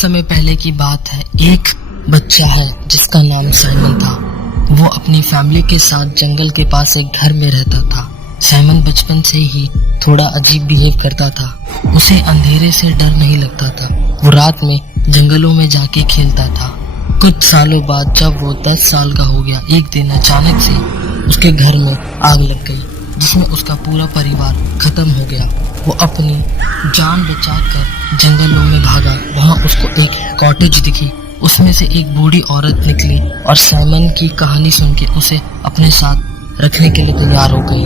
बहुत समय पहले की बात है। एक बच्चा है जिसका नाम साइमन था। वो अपनी फैमिली के साथ जंगल के पास एक घर में रहता था। साइमन बचपन से ही थोड़ा अजीब बिहेव करता था। उसे अंधेरे से डर नहीं लगता था। वो रात में जंगलों में जाके खेलता था। कुछ सालों बाद जब वो 10 साल का हो गया, एक दिन अचानक से उसके घर में आग लग गई, जिसमें उसका पूरा परिवार खत्म हो गया। वो अपनी जान बचाकर जंगलों में भागा। वहाँ उसको एक कॉटेज दिखी। उसमें से एक बूढ़ी औरत निकली और साइमन की कहानी सुन के उसे अपने साथ रखने के लिए तैयार हो गई।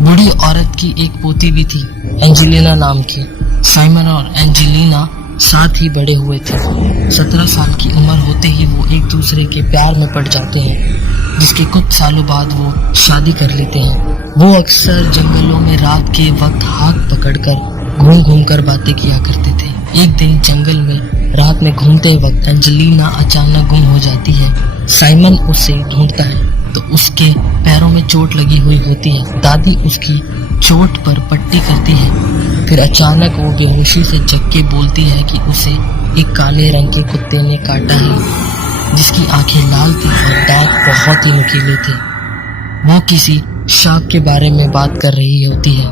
बूढ़ी औरत की एक पोती भी थी, एंजेलिना नाम की। साइमन और एंजेलिना साथ ही बड़े हुए थे। 17 साल की उम्र होते ही वो एक दूसरे के प्यार में पड़ जाते हैं, जिसके कुछ सालों बाद वो शादी कर लेते हैं। वो अक्सर जंगलों में रात के वक्त हाथ पकड़कर घूम घूम कर बातें किया करते थे। एक दिन जंगल में रात में घूमते वक्त एंजेलिना अचानक गुम हो जाती है। साइमन उसे ढूंढता है तो उसके पैरों में चोट लगी हुई होती है। दादी उसकी चोट पर पट्टी करती है। फिर अचानक वो बेहोशी से जग के बोलती है कि उसे एक काले रंग के कुत्ते ने काटा है, जिसकी आंखें लाल थी और दांत बहुत ही नुकीले थे। वो किसी सांप के बारे में बात कर रही होती है,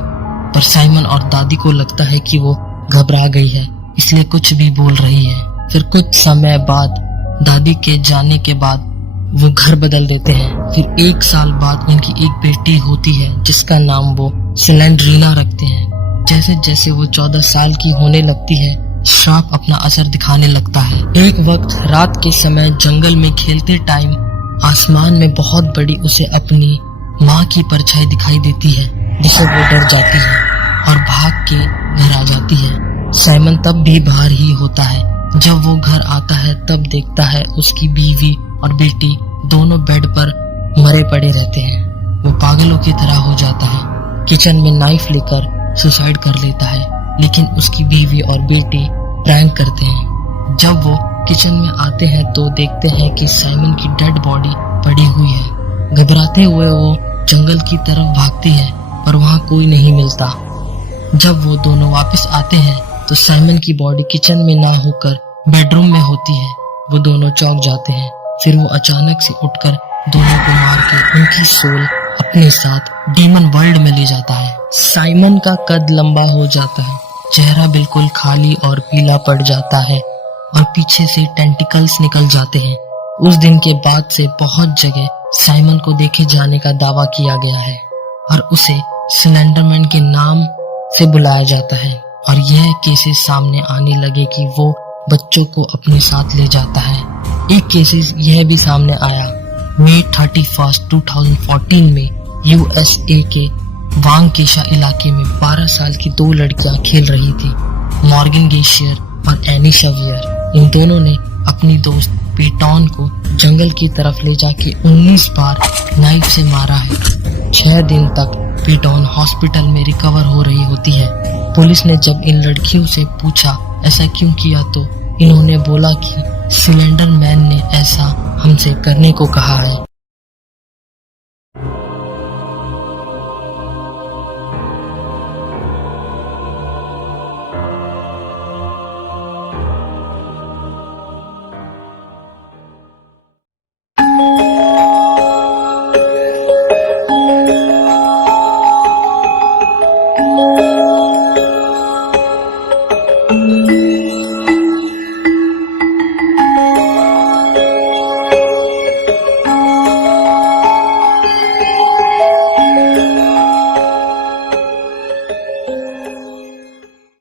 पर साइमन और दादी को लगता है कि वो घबरा गई है, इसलिए कुछ भी बोल रही है। फिर कुछ समय बाद दादी के जाने के बाद वो घर बदल देते हैं। फिर 1 साल बाद उनकी एक बेटी होती है, जिसका नाम वो सिलेंड्रीना रखते हैं। जैसे जैसे वो 14 साल की होने लगती है, सांप अपना असर दिखाने लगता है। एक वक्त रात के समय जंगल में खेलते टाइम आसमान में बहुत बड़ी उसे अपनी माँ की परछाई दिखाई देती है, जिसे वो डर जाती है और भाग के घर आ जाती है। साइमन तब भी बाहर ही होता है। जब वो घर आता है तब देखता है उसकी बीवी और बेटी दोनों बेड पर मरे पड़े रहते हैं। वो पागलों की तरह हो जाता है। किचन में नाइफ लेकर सुसाइड कर लेता है, लेकिन उसकी बीवी और बेटी प्रैंक करते हैं। जब वो किचन में आते हैं तो देखते हैं कि साइमन की डेड बॉडी पड़ी हुई है। घबराते हुए वो जंगल की तरफ भागती है, पर वहाँ कोई नहीं मिलता। जब वो दोनों वापस आते हैं तो साइमन की बॉडी किचन में ना होकर बेडरूम में होती है। वो दोनों चौंक जाते हैं। फिर वो अचानक से उठकर दोनों को मार के उनकी सोल अपने साथ डीमन वर्ल्ड में ले जाता है। साइमन का कद लंबा हो जाता है, चेहरा बिल्कुल खाली और पीला पड़ जाता है और पीछे से टेंटिकल्स निकल जाते हैं। उस दिन के बाद से बहुत जगह साइमन को देखे जाने का दावा किया गया है और उसे स्लेंडरमैन के नाम से बुलाया जाता है। और यह केसेस सामने आने लगे कि वो बच्चों को अपने साथ ले जाता है। एक केसेस यह भी सामने आया। मई 31, 2014 में USA के वांगकेशा इलाके में 12 साल की 2 लड़कियां खेल रही थी, मॉर्गन गेशियर और एनी शवियर। इन दोनों ने अपनी दोस्त पेटॉन को जंगल की तरफ ले जाके 19 बार नाइफ से मारा है। 6 दिन तक पेटॉन हॉस्पिटल में रिकवर हो रही होती है। पुलिस ने जब इन लड़कियों से पूछा ऐसा क्यों किया तो इन्होंने बोला कि स्लेंडर मैन ने ऐसा हमसे करने को कहा है।